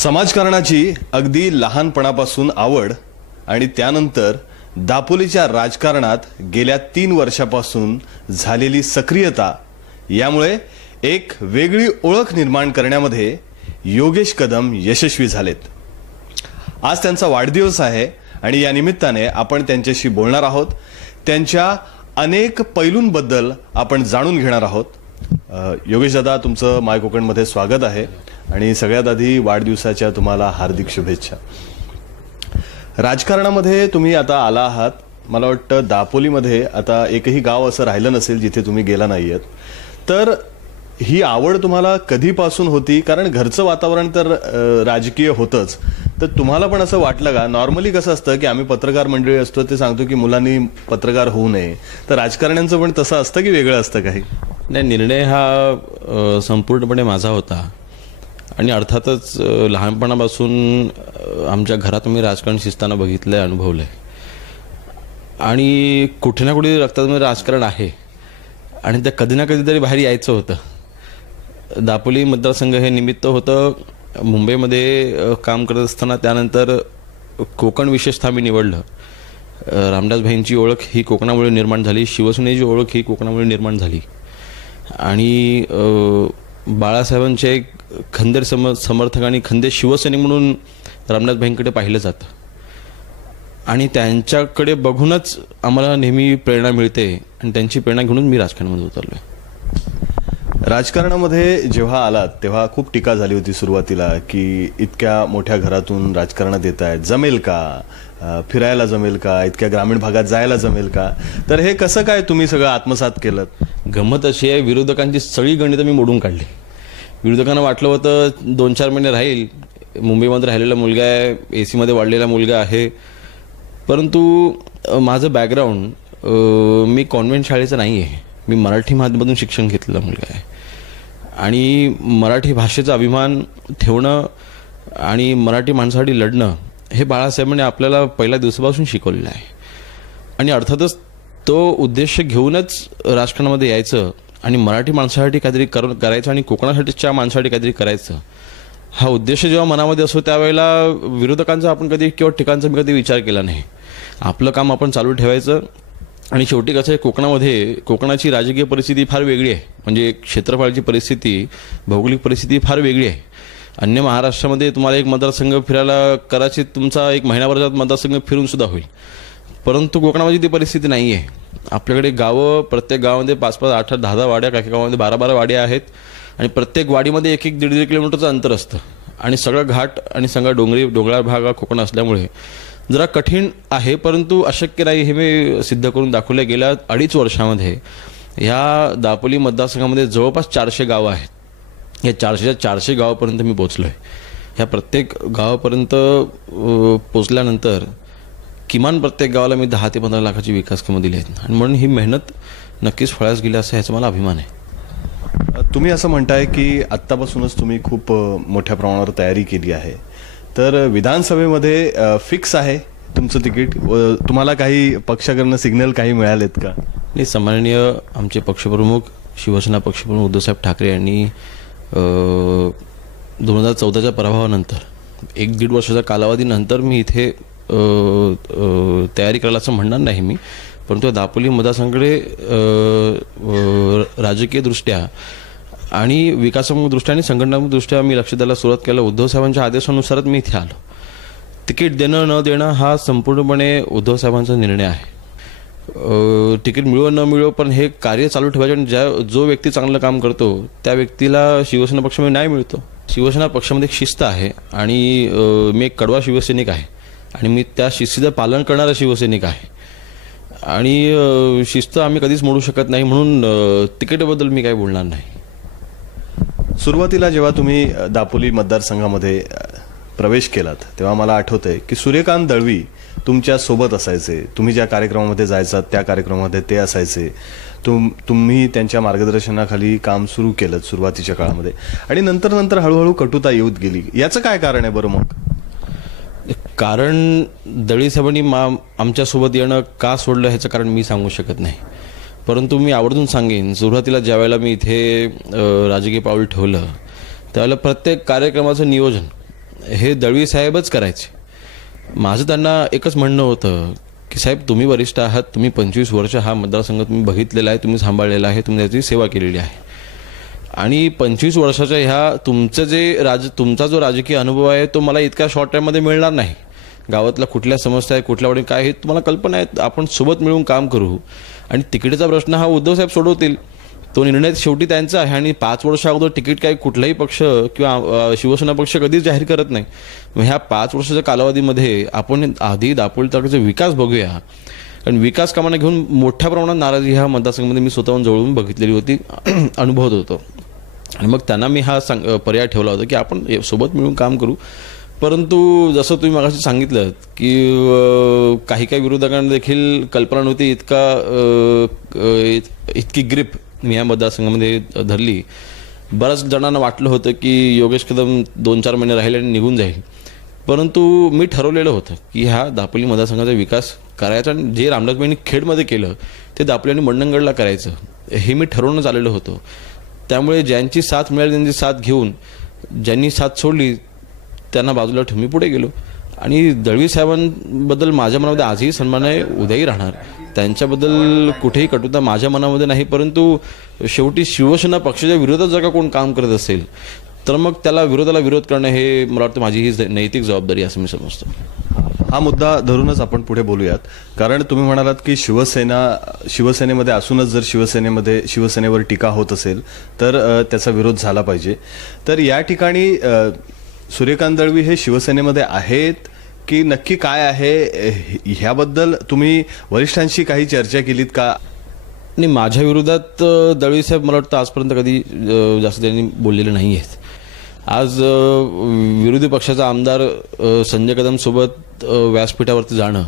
समाजकारणाची अगदी लहानपणापासून आवड आणि त्यानंतर दापोलीच्या राजकारणात गेल्या 3 वर्षापासून झालेली सक्रियता यामुळे एक वेगळी ओळख निर्माण करण्यामध्ये योगेश कदम यशस्वी झालेत। आज त्यांचा वाढदिवस आहे आणि या निमित्ताने आपण त्यांच्याशी बोलणार आहोत। त्यांच्या अनेक पैलूंबद्दल आपण जाणून घेणार आहोत। योगेश दादा, तुमचं माय कोकणमध्ये स्वागत आहे आणि सगळ्यात आधी वाढदिवसाच्या तुम्हाला हार्दिक शुभेच्छा। राजकारणामध्ये तुम्ही आता आला आहात, मला वाटतं दापोलीमध्ये आता एकही गाव असं राहिलं नसेल जिथे तुम्ही गेला नाहीयेत। तर ही आवड तुम्हाला कधीपासून होती? कारण घरचं वातावरण तर राजकीय होतंच, तर तुम्हाला पण असं वाटलं का? नॉर्मली कसं असतं की आम्ही पत्रकार मंडळी असतो ते सांगतो की मुलांनी पत्रकार होऊ नये, तर राजकारण्यांचं पण तसं असतं की वेगळं असतं काही? नाही, निर्णय हा संपूर्णपणे माझा होता आणि अर्थातच लहानपणापासून आमच्या घरात मी राजकारण शिस्ताना बघितलंय, अनुभवलंय आणि कुठे ना कुठे रक्तामध्ये राजकारण आहे आणि त्या कधी ना कधीतरी बाहेर यायचं होतं। दापोली मतदारसंघ हे निमित्त होतं। मुंबईमध्ये काम करत असताना त्यानंतर कोकण विशेषतः मी निवडलं। रामदास भाईंची ओळख ही कोकणामुळे निर्माण झाली, शिवसेनेची ओळख ही कोकणामुळे निर्माण झाली आणि बाळासाहेबांचे खंदेर समर्थक आणि खंदेर शिवसैनिक म्हणून रामदास भाईंकडे पाहिलं जातं आणि त्यांच्याकडे बघूनच आम्हाला नेहमी प्रेरणा मिळते आणि त्यांची प्रेरणा घेऊन मी राजकारणामध्ये उतरलोय। राजकारणामध्ये जेव्हा आलात तेव्हा खूप टीका झाली होती सुरुवातीला की इतक्या मोठ्या घरातून राजकारणात येत आहेत, जमेल का? फिरायला जमेल का? इतक्या ग्रामीण भागात जायला जमेल का? तर हे कसं काय तुम्ही सगळं आत्मसात केलं? गंमत अशी आहे, विरोधकांची सगळी गणितं मी मोडून काढली। विरोधकांना वाटलं होतं 2-4 महिने राहील, मुंबईमध्ये राहिलेला मुलगा आहे, AC मध्ये वाढलेला मुलगा आहे, परंतु माझं बॅकग्राऊंड मी कॉन्व्हेंट शाळेचं नाही आहे। मी मराठी माध्यमातून शिक्षण घेतलेला मुलगा आहे आणि मराठी भाषेचा अभिमान ठेवणं आणि मराठी माणसासाठी लढणं हे बाळासाहेबांनी आपल्याला पहिल्या दिवसापासून शिकवलेलं आहे आणि अर्थातच तो उद्देश घेऊनच राजकारणामध्ये यायचं आणि मराठी माणसासाठी काहीतरी करायचं आणि कोकणासाठीच्या माणसासाठी काहीतरी करायचं, हा उद्देश जेव्हा मनामध्ये असतो त्यावेळेला विरोधकांचा आपण कधी किंवा ठिकाणचा मी कधी विचार केला नाही। आपलं काम आपण चालू ठेवायचं आणि शेवटी कसं आहे, कोकणामध्ये कोकणाची राजकीय परिस्थिती फार वेगळी आहे, म्हणजे क्षेत्रफळाची परिस्थिती, भौगोलिक परिस्थिती फार वेगळी आहे। अन्य महाराष्ट्रामध्ये तुम्हाला एक मतदारसंघ फिरायला कदाचित तुमचा 1 महिन्याभरात मतदारसंघ फिरून सुद्धा होईल, परंतु कोकणामध्ये ती परिस्थिती नाही आहे। आपल्याकडे गावं, प्रत्येक गावामध्ये 5-5, 8-8, 10-10 वाड्या, काही गावामध्ये 12-12 वाड्या आहेत आणि प्रत्येक वाडीमध्ये 1-1, 1.5 किलोमीटरचं अंतर असतं आणि सगळं घाट आणि सगळा डोंगराळ भाग हा कोकण असल्यामुळे जरा कठीण आहे, परंतु अशक्य नाही हे मी सिद्ध करून दाखवलं। गेल्या 2.5 वर्षामध्ये ह्या दापोली मतदारसंघामध्ये जवळपास 400 गावं आहेत। या 400 गावापर्यंत मी पोचलोय। ह्या प्रत्येक गावापर्यंत पोचल्यानंतर किमान प्रत्येक गावाला मी 10 ते 15 लाखाची विकास कामं दिली आहेत आणि म्हणून ही मेहनत नक्कीच फळास गेली असं ह्याचा मला अभिमान आहे। तुम्ही असं म्हणताय की आत्तापासूनच तुम्ही खूप मोठ्या प्रमाणावर तयारी केली आहे, तर विधानसभेमध्ये फिक्स आहे तुमचं तिकीट? तुम्हाला काही पक्षाकडनं सिग्नल काही मिळालेत का? नाही, सन्माननीय आमचे पक्षप्रमुख, शिवसेना पक्षप्रमुख उद्धवसाहेब ठाकरे यांनी 2014च्या पराभवानंतर 1-1.5 वर्षाच्या कालावधीनंतर मी इथे तयारी करायला असं म्हणणार नाही मी, परंतु दापोली मतदारसंघाकडे राजकीय दृष्ट्या आणि विकासात्मक दृष्ट्या आणि संघटनात्मक दृष्ट्या मी लक्ष द्यायला सुरुवात केलं। उद्धव साहेबांच्या आदेशानुसारच मी इथे आलो। तिकीट देणं न देणं हा संपूर्णपणे उद्धव साहेबांचा निर्णय आहे। तिकीट मिळो न मिळो, पण हे कार्य चालू ठेवायचं आणि जो व्यक्ती चांगलं काम करतो त्या व्यक्तीला शिवसेना पक्षामध्ये न्याय मिळतो। शिवसेना पक्षामध्ये एक शिस्त आहे आणि मी एक कडवा शिवसैनिक आहे आणि मी त्या शिस्तीचं पालन करणारा शिवसैनिक आहे आणि शिस्त आम्ही कधीच मोडू शकत नाही, म्हणून तिकीटाबद्दल मी काही बोलणार नाही। सुरुवातीला जेव्हा तुम्ही दापोली मतदारसंघामध्ये प्रवेश केलात तेव्हा मला आठवतंय की सूर्यकांत दळवी तुमच्या सोबत असायचे, तुम्ही ज्या कार्यक्रमामध्ये जायचात त्या कार्यक्रमामध्ये ते असायचे, तुम्ही त्यांच्या मार्गदर्शनाखाली काम सुरू केलं सुरुवातीच्या काळामध्ये आणि नंतर हळूहळू कटुता येऊत गेली। याचं काय कारण आहे बरं? मग कारण दळवी साहेबांनी आमच्यासोबत येणं का सोडलं ह्याचं कारण मी सांगू शकत नाही, परंतु मी आवर्जून सांगेन, सुरुवातीला ज्यावेळेला मी इथे राजकीय पाऊल ठेवलं त्यावेळेला प्रत्येक कार्यक्रमाचं नियोजन हे दळवी साहेबच करायचे. माझं त्यांना एकच म्हणणं होतं की साहेब, तुम्ही वरिष्ठ आहात, तुम्ही 25 वर्ष हा मतदारसंघ तुम्ही बघितलेला आहे, तुम्ही सांभाळलेला आहे, तुम्ही त्याची सेवा केलेली आहे आणि 25 वर्षाच्या ह्या तुमचा जो राजकीय अनुभव आहे तो मला इतक्या शॉर्ट टाईममध्ये मिळणार नाही. गावातल्या कुठल्या समस्या आहे, कुठल्या वडील काय आहे तुम्हाला कल्पना आहे. आपण सोबत मिळून काम करू आणि तिकिटाचा प्रश्न हा उद्धव साहेब सोडवतील. तो निर्णय शेवटी त्यांचा आहे आणि 5 वर्ष अगोदर तिकीट काही कुठलाही पक्ष किंवा शिवसेना पक्ष कधीच जाहीर करत नाही. मग ह्या 5 वर्षाच्या कालावधीमध्ये आपण आधी दापोली तालुक्याचा विकास बघूया. आणि विकास कामांना घेऊन मोठ्या प्रमाणात नाराजी ह्या मतदारसंघामध्ये मी स्वतःहून जवळून बघितलेली होती, अनुभवत होतो. आणि मग त्यांना मी हा पर्याय ठेवला होता की आपण सोबत मिळून काम करू. परंतु जसं तुम्ही मगाशी सांगितलं की काही काही विरोधकांना देखील कल्पना नव्हती इतकी ग्रीप मी या मतदारसंघामध्ये धरली. बऱ्याच जणांना वाटलं होतं की योगेश कदम 2-4 महिने राहिले आणि निघून जाईल. परंतु मी ठरवलेलं होतं की ह्या दापोली मतदारसंघाचा विकास करायचा आणि जे रामदासबाईंनी खेडमध्ये केलं ते दापोली आणि मंडणगडला करायचं हे मी ठरवून आलेलं होतं. त्यामुळे ज्यांची साथ मिळाली त्यांची साथ घेऊन, ज्यांनी साथ सोडली त्यांना बाजूला ठेवून मी पुढे गेलो. आणि दळवी साहेबांबद्दल माझ्या मनामध्ये आजही सन्मान आहे, उद्याही राहणार. त्यांच्याबद्दल कुठेही कटुता माझ्या मनामध्ये नाही. परंतु शेवटी शिवसेना पक्षाच्या विरोधात जर का कोण काम करत असेल तर मग त्याला विरोध करणं हे मला वाटतं माझी ही नैतिक जबाबदारी असं मी समजतो. हा मुद्दा धरूनच आपण पुढे बोलूयात. कारण तुम्ही म्हणालात की शिवसेनेमध्ये असूनच जर शिवसेनेवर टीका होत असेल तर त्याचा विरोध झाला पाहिजे. तर या ठिकाणी सूर्यकांत दळवी हे शिवसेनेमध्ये आहेत की नक्की काय आहे ह्याबद्दल तुम्ही वरिष्ठांशी काही चर्चा केलीत का? नाही, माझ्या विरोधात दळवी साहेब मला वाटतं आजपर्यंत कधी जास्त त्यांनी बोललेले नाही आहेत. आज विरोधी पक्षाचा आमदार संजय कदम सोबत व्यासपीठावरती जाणं,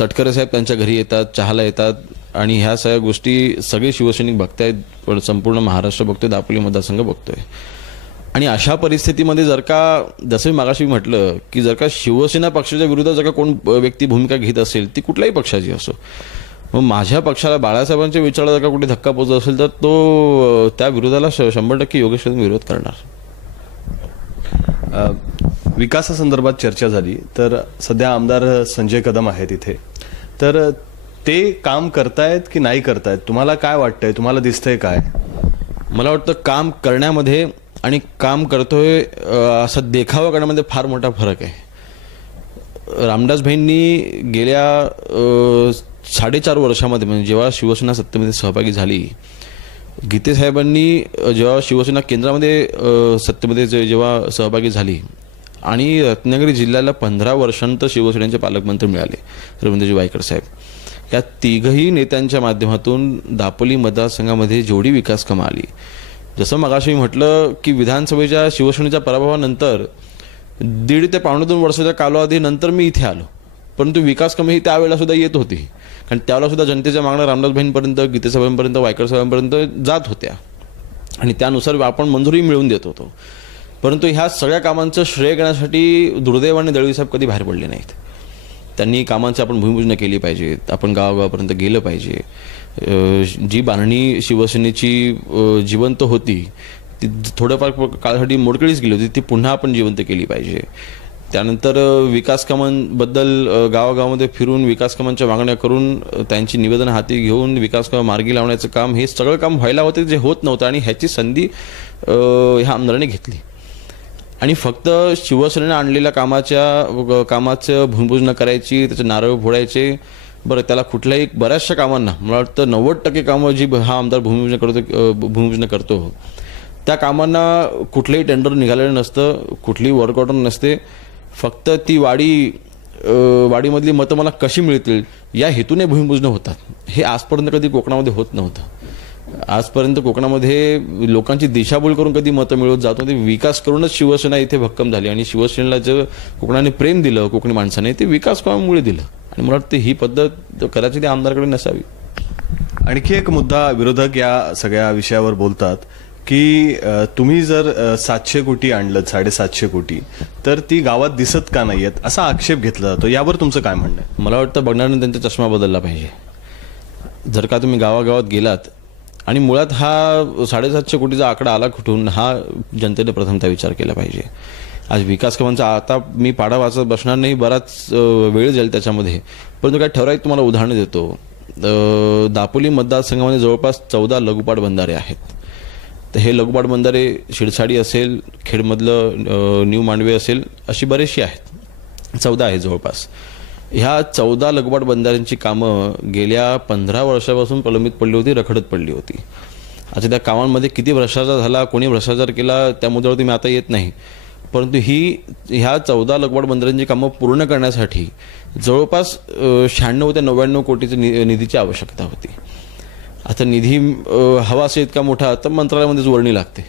तटकरे साहेब त्यांच्या घरी येतात, चहाला येतात आणि ह्या सगळ्या गोष्टी सगळे शिवसैनिक बघतायत, पण संपूर्ण महाराष्ट्र बघतोय, दापोली मतदारसंघ बघतोय. आणि अशा परिस्थितीमध्ये जर का जसं मी मागाशी म्हटलं की जर का शिवसेना पक्षाच्या विरोधात जर का कोण व्यक्ती भूमिका घेत असेल ती कुठल्याही पक्षाची असो, मग माझ्या पक्षाला बाळासाहेबांच्या विचाराला जर का कुठे धक्का पोहोचत असेल तर तो त्या विरोधाला 100% योगेश कदम विरोध करणार. विकासासंदर्भात चर्चा झाली तर सध्या आमदार संजय कदम आहेत इथे, तर ते काम करतायत की नाही करतायत? तुम्हाला काय वाटतंय? तुम्हाला दिसतंय काय? मला वाटतं काम करण्यामध्ये आणि काम करतोय असं देखावा करण्यामध्ये फार मोठा फरक आहे. रामदासभाईंनी गेल्या 4.5 वर्षामध्ये म्हणजे जेव्हा शिवसेना सत्तेमध्ये सहभागी झाली, गीते साहेबांनी जेव्हा शिवसेना केंद्रामध्ये सत्तेमध्ये जेव्हा सहभागी झाली आणि रत्नागिरी जिल्ह्याला 15 वर्षांतर शिवसेनेचे पालकमंत्री मिळाले रवींद्रजी वायकर साहेब, या तिघही नेत्यांच्या माध्यमातून दापोली मतदारसंघामध्ये जेवढी विकास कामं आली, जसं मगाशी मी म्हटलं की विधानसभेच्या शिवसेनेच्या पराभवानंतर 1.5 ते 2.5 वर्षाच्या कालावधीनंतर मी इथे आलो, परंतु विकास कामे ही त्यावेळेला सुद्धा येत होती. कारण त्यावेळेला सुद्धा जनतेच्या मागण्या रामदासभाईंपर्यंत, गीते साहेबांपर्यंत, वायकर साहेबांपर्यंत जात होत्या आणि त्यानुसार आपण मंजुरी मिळवून देत होतो. परंतु ह्या सगळ्या कामांचं श्रेय घेण्यासाठी दुर्दैवाने दळवी साहेब कधी बाहेर पडले नाहीत. त्यांनी कामांची आपण भूमिपूजन केली पाहिजे, आपण गावागावापर्यंत गेलं पाहिजे. जी बांधणी शिवसेनेची जिवंत होती ती थोड्याफार काळासाठी मोडकळीच गेली होती, ती पुन्हा आपण जिवंत केली पाहिजे. त्यानंतर विकास कामांबद्दल गावागावामध्ये फिरून विकास कामांच्या मागण्या करून त्यांची निवेदन हाती घेऊन विकास कामं मार्गी लावण्याचं काम, हे सगळं काम व्हायला होते जे होत नव्हतं आणि ह्याची संधी ह्या आमदारांनी घेतली आणि फक्त शिवसेनेने आणलेल्या कामाचं भूमिपूजन करायची, त्याचे नारळ फोडायचे. बरं, त्याला कुठल्याही बऱ्याचशा कामांना मला वाटतं 90% कामं जी हा आमदार भूमिपूजन करतो त्या कामांना कुठलंही टेंडर निघालेलं नसतं, कुठलीही वर्क ऑर्डर नसते. फक्त ती वाडीमधली मतं मला कशी मिळतील या हेतूने भूमिपूजन होतात. हे आजपर्यंत कधी कोकणामध्ये होत नव्हतं. आजपर्यंत कोकणामध्ये लोकांची दिशाभूल करून कधी मतं मिळवत जात होती. विकास करूनच शिवसेना इथे भक्कम झाली आणि शिवसेनेला जे कोकणाने प्रेम दिलं, कोकणी माणसाने, ते विकास कामामुळे दिलं आणि मला वाटतं ही पद्धत कदाचित त्या आमदाराकडे नसावी. आणखी एक मुद्दा विरोधक या सगळ्या विषयावर बोलतात की तुम्ही जर 700 कोटी आणलं, 750 कोटी, तर ती गावात दिसत का नाहीयेत असा आक्षेप घेतला जातो. यावर तुमचं काय म्हणणं आहे? मला वाटतं बघणाऱ्यांनी त्यांचा चष्मा बदलला पाहिजे. जर का तुम्ही गावागावात गेलात आणि मुळात हा 750 कोटीचा आकडा आला कुठून, हा जनतेने प्रथमतः विचार केला पाहिजे. आज विकास कामांचा आता मी पाढा वाचत बसणार नाही, बराच वेळ जाईल त्याच्यामध्ये, परंतु काय ठराविक तुम्हाला उदाहरणं देतो. दापोली मतदारसंघामध्ये जवळपास 14 लघुपाट बंधारे आहेत. तर हे लघुपाट बंधारे शिरसाडी असेल, खेडमधलं न्यू मांडवे असेल, अशी बरीचशी आहेत. 14 आहे जवळपास. ह्या 14 लघुपाट बंधाऱ्यांची कामं गेल्या 15 वर्षापासून प्रलंबित पडली होती, रखडत पडली होती. आता त्या कामांमध्ये किती भ्रष्टाचार झाला, कोणी भ्रष्टाचार केला, त्या मुद्द्यावरती मी आता येत नाही, परंतु ह्या 14 लघुपाट बंधाऱ्यांची कामं पूर्ण करण्यासाठी जवळपास 96 ते 99 कोटीची निधीची आवश्यकता होती. आता निधी हवा असेल इतका मोठा तर मंत्रालयामध्येच वर्णी लागते.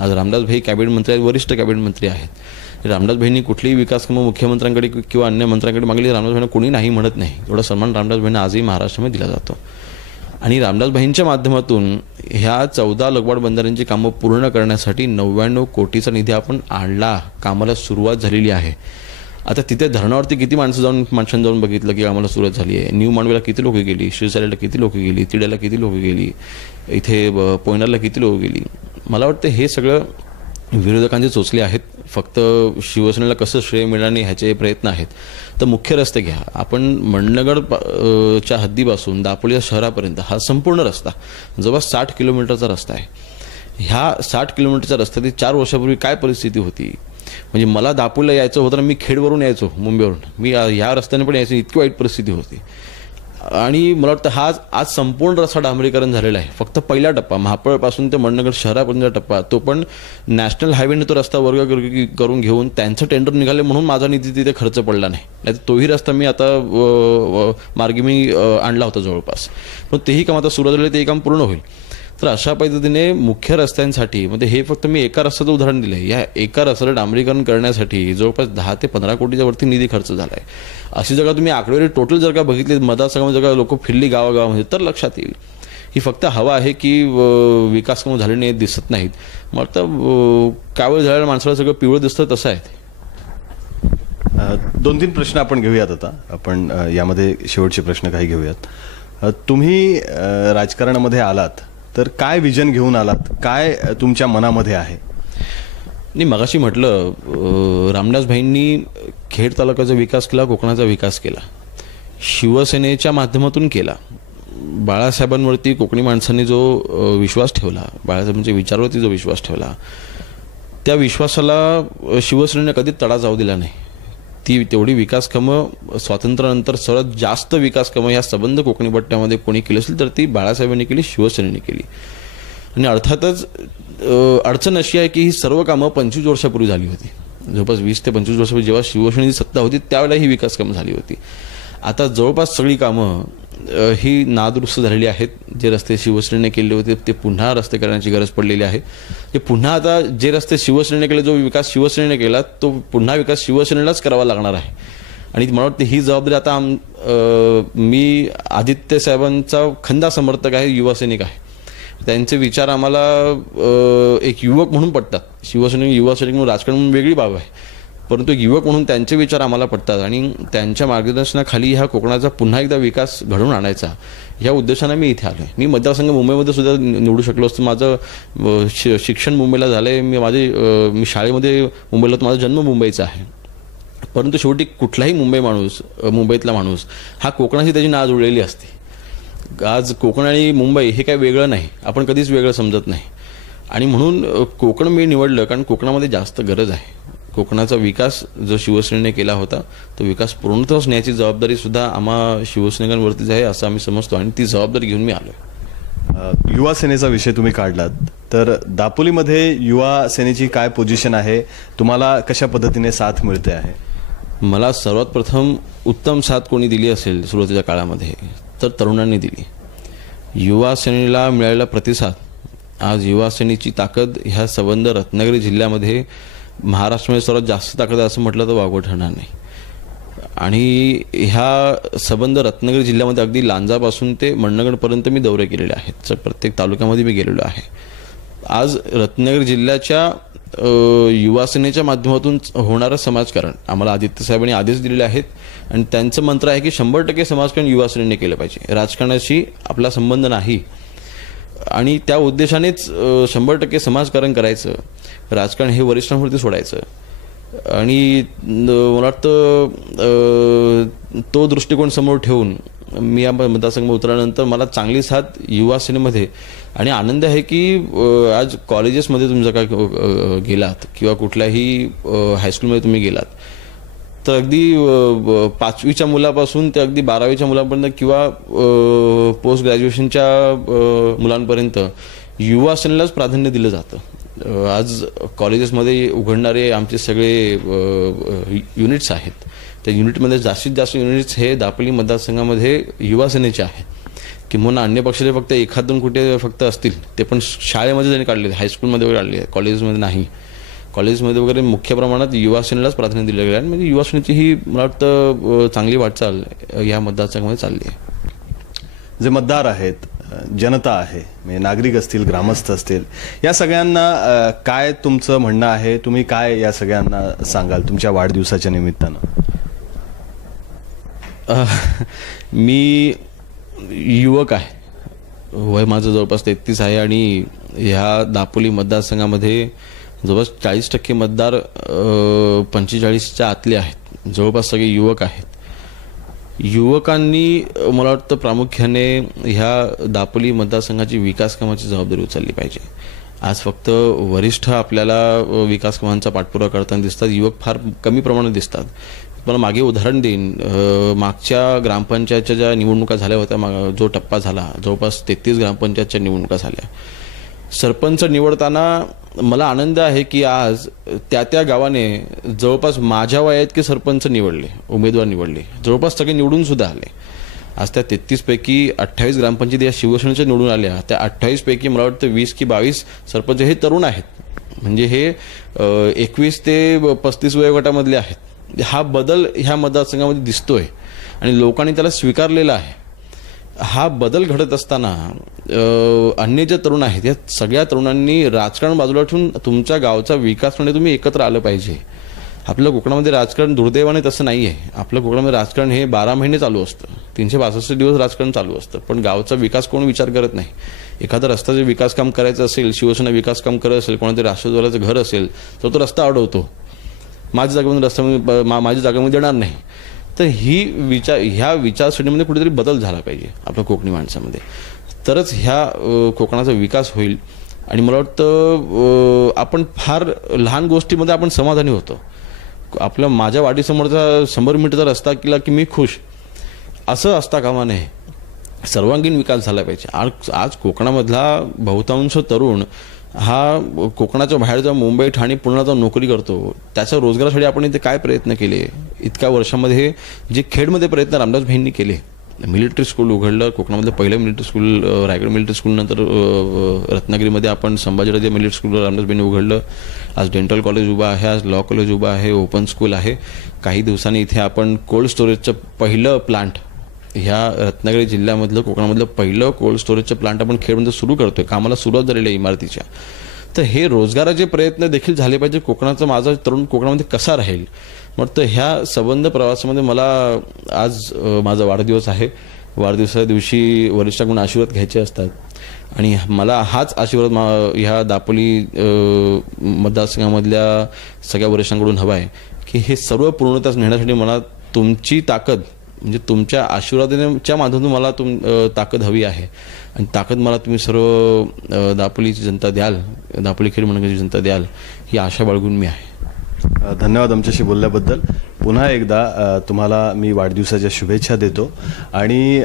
आज रामदास भाई कॅबिनेट मंत्री आहेत, वरिष्ठ कॅबिनेट मंत्री आहेत. रामदास भाईंनी कुठलीही विकास कामं मुख्यमंत्र्यांकडे किंवा अन्य मंत्र्यांकडे मागली, रामदास भाईंना कोणी नाही म्हणत नाही. एवढा सन्मान रामदास भाईंना आजही महाराष्ट्रामध्ये दिला जातो. आणि रामदास भाईंच्या माध्यमातून ह्या 14 लघुपाट बंधाऱ्यांची कामं पूर्ण करण्यासाठी 99 कोटीचा निधी आपण आणला. कामाला सुरुवात झालेली आहे. आता तिथे धरणावरती किती माणसांनी जाऊन बघितलं की आम्हाला सुरुवात झाली आहे. न्यू मांडवेला किती लोक गेली, शिरसाऱ्याला किती लोक गेली, तिड्याला किती लोक गेली, इथे पोयनारला किती लोक गेली. मला वाटतं हे सगळं विरोधकांचे चोचले आहेत. फक्त शिवसेनेला कसं श्रेय मिळणार ह्याचे प्रयत्न आहेत. तर मुख्य रस्ते घ्या. आपण मंडणगड च्या हद्दीपासून दापोली शहरापर्यंत हा संपूर्ण रस्ता जवळ 60 किलोमीटरचा रस्ता आहे. ह्या 60 किलोमीटरच्या रस्त्यात 4 वर्षापूर्वी काय परिस्थिती होती, म्हणजे मला दापोलीला यायचं होतं, मी खेडवरून यायचो, मुंबईवरून, मी ह्या रस्त्याने पण यायचो, इतकी वाईट परिस्थिती होती. आणि मला वाटतं आज संपूर्ण रस्ता डांबरीकरण झालेला आहे. फक्त पहिला टप्पा महापळपासून ते मंडणगड शहरापर्यंतचा टप्पा, तो पण नॅशनल हायवेने तो रस्ता वर्ग करून घेऊन त्यांचं टेंडर निघाले म्हणून माझा निधी तिथे खर्च पडला नाही. तोही रस्ता मी आता मार्गी मी आणला होता जवळपास, पण तेही काम आता सुरू झालं, तेही काम पूर्ण होईल. तर अशा पद्धतीने मुख्य रस्त्यांसाठी, म्हणजे हे फक्त मी एका रस्त्याचं उदाहरण दिलं आहे, या एका रस्त्याला डांबरीकरण करण्यासाठी जवळपास 10 ते 15 कोटीच्या वरती निधी खर्च झाला आहे. अशी जगा तुम्ही आकडेवारी टोटल जर का बघितली मतदारसंघामध्ये, जर का लोक फिरली गावागावामध्ये, तर लक्षात येईल. ही फक्त हवा आहे की विकास कामं झाले नाही, दिसत नाहीत. मग तर कावळ झालेल्या माणसाला सगळं पिवळं दिसतं, तसं आहे. 2-3 प्रश्न आपण घेऊयात. आता आपण यामध्ये शेवटचे प्रश्न काही घेऊयात. तुम्ही राजकारणामध्ये आलात तर काय विजन घेऊन आलात, काय तुमच्या मनामध्ये आहे? नाही, मगाशी म्हटलं रामदास भाईंनी खेड तालुक्याचा विकास केला, कोकणाचा विकास केला, शिवसेनेच्या माध्यमातून केला. बाळासाहेबांवरती कोकणी माणसांनी जो विश्वास ठेवला, बाळासाहेबांच्या विचारावरती जो विश्वास ठेवला, त्या विश्वासाला शिवसेनेने कधीच तडा जाऊ दिला नाही. ती तेवढी विकास कामं स्वातंत्र्यानंतर सर्वात जास्त विकास कामं ह्या संबंध कोकणी पट्ट्यामध्ये कोणी केली असेल तर ती बाळासाहेबांनी केली, शिवसेनेने केली. आणि अर्थातच अडचण अशी आहे की ही सर्व कामं 25 वर्षापूर्वी झाली होती. जवळपास 20 ते 25 वर्षापूर्वी जेव्हा शिवसेनेची सत्ता होती त्यावेळेला ही विकास कामं झाली होती. आता जवळपास सगळी कामं ही नादुरुस्त झालेली आहेत. जे रस्ते शिवसेनेने केले होते ते पुन्हा रस्ते करण्याची गरज पडलेली आहे. ते पुन्हा आता जे रस्ते शिवसेनेने केले, जो विकास शिवसेनेने केला, तो पुन्हा विकास शिवसेनेलाच करावा लागणार आहे. आणि मला वाटतं ही जबाबदारी आता मी आदित्य साहेबांचा खंदा समर्थक आहे, युवा सैनिक आहे. त्यांचे विचार आम्हाला एक युवक म्हणून पटतात. शिवसैनिक युवा सैनिक म्हणून राजकारण म्हणून वेगळी बाब आहे, परंतु युवक म्हणून त्यांचे विचार आम्हाला पटतात. आणि त्यांच्या मार्गदर्शनाखाली ह्या कोकणाचा पुन्हा एकदा विकास घडवून आणायचा, ह्या उद्देशाने मी इथे आलो आहे. मी मतदारसंघ मुंबईमध्ये सुद्धा निवडू शकलो असतो. माझं शिक्षण मुंबईला झालं आहे, मी शाळेमध्ये मुंबईला, माझा जन्म मुंबईचा आहे. परंतु शेवटी कुठलाही मुंबईतला माणूस हा कोकणाशी त्याची नाळ जुळलेली असते. आज कोकण आणि मुंबई हे काही वेगळं नाही, आपण कधीच वेगळं समजत नाही. आणि म्हणून कोकण मी निवडलं कारण कोकणामध्ये जास्त गरज आहे. कोकणाचा विकास जो शिवसेनेने केला होता तो विकास पूर्णतः न्यायची जबाबदारी सुद्धा आम्हा शिवसैनिकांवरतीच आहे असं आम्ही समजतो, आणि ती जबाबदारी घेऊन मी आलोय. युवा सेनेचा विषय तुम्ही काढलात, तर दापोलीमध्ये युवा सेनेची काय पोझिशन आहे, तुम्हाला कशा पद्धतीने साथ मिळते आहे? मला सर्वात प्रथम उत्तम साथ कोणी दिली असेल सुरुवातीच्या काळामध्ये तर तरुणांनी दिली. युवा सेनेला मिळालेला प्रतिसाद, आज युवा सेनेची ताकद ह्या संबंध रत्नागिरी जिल्ह्यामध्ये महाराष्ट्रामध्ये सर्वात जास्त ताकद आहे असं म्हटलं तर वावगं ठरणार नाही. आणि ह्या संबंध रत्नागिरी जिल्ह्यामध्ये अगदी लांजापासून ते मंडणगडपर्यंत मी दौरे केलेले आहेत. तर प्रत्येक तालुक्यामध्ये मी गेलेलो आहे. आज रत्नागिरी जिल्ह्याच्या युवा सेनेच्या माध्यमातून होणारं समाजकारण आम्हाला आदित्य साहेबांनी आदेश दिलेले आहेत, आणि त्यांचं मंत्र आहे की 100% समाजकारण युवा सेनेने केलं पाहिजे. राजकारणाशी आपला संबंध नाही. आणि त्या उद्देशानेच 100% समाजकारण करायचं, राजकारण हे वरिष्ठांवरती सोडायचं. आणि मला वाटतं तो दृष्टिकोन समोर ठेवून मी या मतदारसंघात उतरल्यानंतर मला चांगली साथ युवा सेनेमध्ये, आणि आनंद आहे की आज कॉलेजेसमध्ये तुम्ही जर का गेलात किंवा कुठल्याही हायस्कूलमध्ये तुम्ही गेलात तर अगदी 5वीच्या मुलापासून ते अगदी 12वीच्या मुलांपर्यंत किंवा पोस्ट ग्रॅज्युएशनच्या मुलांपर्यंत युवा सेनेलाच प्राधान्य दिलं जातं. आज कॉलेजेसमध्ये उघडणारे आमचे सगळे युनिट्स आहेत, त्या युनिटमध्ये जास्तीत जास्त युनिट्स हे दापोली मतदारसंघामध्ये युवा सेनेचे आहेत. किंवा अन्य पक्षाचे फक्त एखाद दोन कुठे फक्त असतील, ते पण शाळेमध्ये त्यांनी काढले, हायस्कूलमध्ये वगैरे काढले, कॉलेजेसमध्ये नाही. कॉलेजमध्ये वगैरे मुख्य प्रमाणात युवा सेनेलाच प्राधान्य दिलं गेलं आहे. म्हणजे युवा सेनेची ही मला वाटतं चांगली वाटचाल या मतदारसंघामध्ये चालली आहे. जे मतदार आहेत, जनता आहे, म्हणजे नागरिक असतील, ग्रामस्थ असतील, या सगळ्यांना काय तुमचं म्हणणं आहे? तुम्ही काय या सगळ्यांना सांगाल तुमच्या वाढदिवसाच्या निमित्तानं? मी युवक आहे, वय माझं जवळपास 33 आहे आणि ह्या दापोली मतदारसंघामध्ये जवळपास 40% मतदार 45च्या आतले आहेत, जवळपास सगळे युवक आहेत. युवकांनी मला वाटतं प्रामुख्याने ह्या दापोली मतदारसंघाची विकास कामाची जबाबदारी उचलली पाहिजे. आज फक्त वरिष्ठ आपल्याला विकास कामांचा पाठपुरावा करताना दिसतात, युवक फार कमी प्रमाणात दिसतात. मला मागे उदाहरण देईन, मागच्या ग्रामपंचायतच्या ज्या निवडणुका झाल्या होत्या, जो टप्पा झाला, जवळपास 33 ग्रामपंचायतच्या निवडणुका झाल्या. सरपंच निवडताना मला आनंद आहे की आज त्या गावाने जवळपास माझ्या वयात सरपंच निवडले, उमेदवार निवडले, जवळपास सगळे निवडून सुद्धा आले. आज त्या 33 पैकी 28 ग्रामपंचायती या शिवसेनेच्या निवडून आल्या. त्या 28 पैकी मला वाटतं 20 की 22 सरपंच हे तरुण आहेत, म्हणजे हे 21 ते 35 वयोगटामधले आहेत. हा बदल ह्या मतदारसंघामध्ये दिसतोय आणि लोकांनी त्याला स्वीकारलेला आहे. हा बदल घडत असताना अन्य जे तरुण आहेत, या सगळ्या तरुणांनी राजकारण बाजूला ठेवून तुमच्या गावचा विकास म्हणजे तुम्ही एकत्र आलं पाहिजे. आपल्या कोकणामध्ये राजकारण दुर्दैवाने तसं नाही आहे. आपल्या कोकणामध्ये राजकारण हे 12 महिने चालू असतं, 365 दिवस राजकारण चालू असतं, पण गावचा विकास कोण विचार करत नाही. एखादा रस्त्याचं विकास काम करायचं असेल, शिवसेना विकास काम करत असेल, कोणातरी राष्ट्रवादीचं घर असेल तर तो रस्ता अडवतो, माझ्या जागेमध्ये रस्त्यामध्ये माझ्या जागेमध्ये देणार नाही. तर ह्या विचारसरणीमध्ये कुठेतरी बदल झाला पाहिजे आपल्या कोकणी माणसामध्ये, तरच ह्या कोकणाचा विकास होईल. आणि मला वाटतं आपण फार लहान गोष्टीमध्ये आपण समाधानी होतो. माझ्या वाडीसमोरचा 100 मीटरचा रस्ता केला की मी खुश, असं असता कामा नये. सर्वांगीण विकास झाला पाहिजे. आज कोकणामधला बहुतांश तरुण हा कोकणाच्या बाहेर जाऊन मुंबई, ठाणे, पुण्याला जाऊन नोकरी करतो. त्याच्या रोजगारासाठी आपण इथे काय प्रयत्न केले इतक्या वर्षामध्ये? जे खेडमध्ये प्रयत्न रामदास भाईंनी केले, मिलिटरी स्कूल उघडलं, कोकणामधलं पहिलं military school, Raigad military school, नंतर रत्नागिरीमध्ये आपण संभाजीराजे मिलिटरी स्कूल रामदास भाईंनी उघडलं. आज डेंटल कॉलेज उभं आहे, आज लॉ कॉलेज उभं आहे, ओपन स्कूल आहे. काही दिवसांनी इथे आपण कोल्ड स्टोरेजचं पहिलं प्लांट, ह्या रत्नागिरी जिल्ह्यामधलं कोकणामधलं पहिलं कोल्ड स्टोरेजचं प्लांट आपण खेडमध्ये सुरू करतोय, कामाला सुरुवात झालेली आहे इमारतीच्या. तर हे रोजगाराचे प्रयत्न देखील झाले पाहिजे. कोकणाचा माझा तरुण कोकणामध्ये कसा राहील, मग तर ह्या संबंध प्रवासामध्ये मला आज माझा वाढदिवस आहे. वाढदिवसाच्या दिवशी वरिष्ठांकडून आशीर्वाद घ्यायचे असतात आणि मला हाच आशीर्वाद ह्या दापोली मतदारसंघामधल्या सगळ्या वरिष्ठांकडून हवा आहे की हे सर्व पूर्णतः नेण्यासाठी मला तुमची ताकद, म्हणजे तुमच्या आशीर्वादाच्या माध्यमातून मला ताकद हवी आहे. आणि ताकद मला तुम्ही सर्व दापोलीची जनता द्याल, दापोली खेड मंडळाची जनता द्याल, ही आशा बाळगून मी आहे. धन्यवाद आमच्याशी बोलल्याबद्दल. पुन्हा एकदा तुम्हाला मी वाढदिवसाच्या शुभेच्छा देतो आणि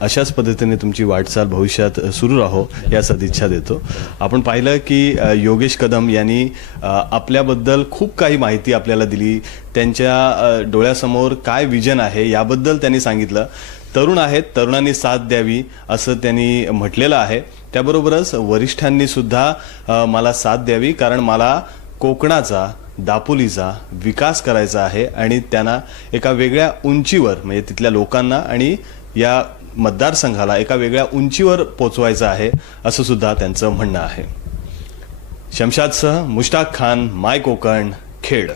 अशाच पद्धतीने तुमची वाटचाल भविष्यात सुरू राहो या सदिच्छा देतो. आपण पाहिलं की योगेश कदम यांनी आपल्याबद्दल खूप काही माहिती आपल्याला दिली. त्यांच्या डोळ्यासमोर काय विजन आहे याबद्दल त्यांनी सांगितलं. तरुण आहेत, तरुणांनी साथ द्यावी असं त्यांनी म्हटलेलं आहे. त्याबरोबरच वरिष्ठांनी सुद्धा मला साथ द्यावी, कारण मला कोकणाचा, दापोलीचा विकास करायचा आहे आणि त्यांना एका वेगळ्या उंचीवर, म्हणजे तिथल्या लोकांना आणि या मतदारसंघाला एका वेगळ्या उंचीवर पोचवायचं आहे असं सुद्धा त्यांचं म्हणणं आहे. शमशादसह मुश्ताक खान, माय कोकण, खेड.